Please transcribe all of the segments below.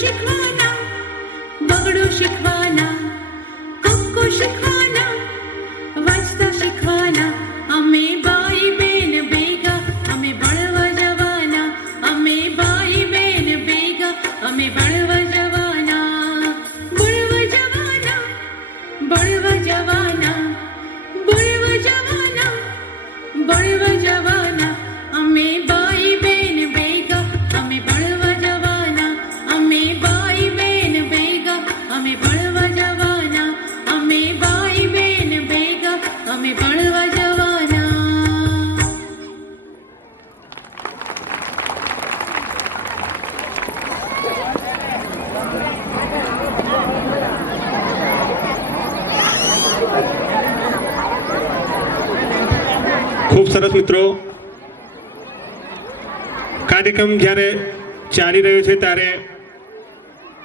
શીખવાના, બગડો શીખવાના, કક્કો શીખવાના, વાંચતા શીખવાના. અમે ભાઈ બેન ભેગા, અમે ભણવા જવાના. અમે ભાઈ બેન ભેગા, અમે ભણવા જવાના. ભણવા જવાના, ભણવા જવાના, ભણવા જવાના, ભણવા જવાના. અમે ભાઈ બેન ભેગા, અમે ભણવા જવાના. અમે ભાઈ બેન ભેગા, અમે ભણવા જવાના. અમે ભાઈ બેન ભેગા, અમે ભણવા જવાના. ખૂબ સરસ મિત્રો, કાર્યક્રમ જ્યારે ચાલી રહ્યો છે ત્યારે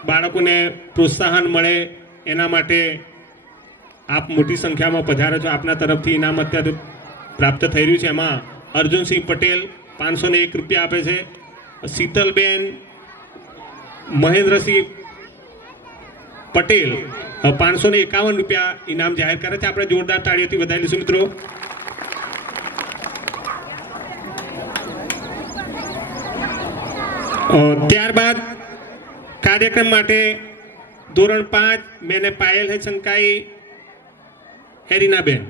બાળકોને પ્રોત્સાહન મળે એના માટે આપ મોટી સંખ્યામાં પધારો છો. આપના તરફથી ઇનામ અત્યારે પ્રાપ્ત થઈ રહ્યું છે. એમાં અર્જુનસિંહ પટેલ 501 રૂપિયા આપે છે. શીતલબેન મહેન્દ્રસિંહ પટેલ 551 રૂપિયા ઇનામ જાહેર કરે છે. આપણે જોરદાર તાળીઓથી વધાવી લઈશું મિત્રો. ત્યારબાદ કાર્યક્રમ માટે ધોરણ 5 મેને પાયલ હૈ શંકાઈ હેરીનાબેન.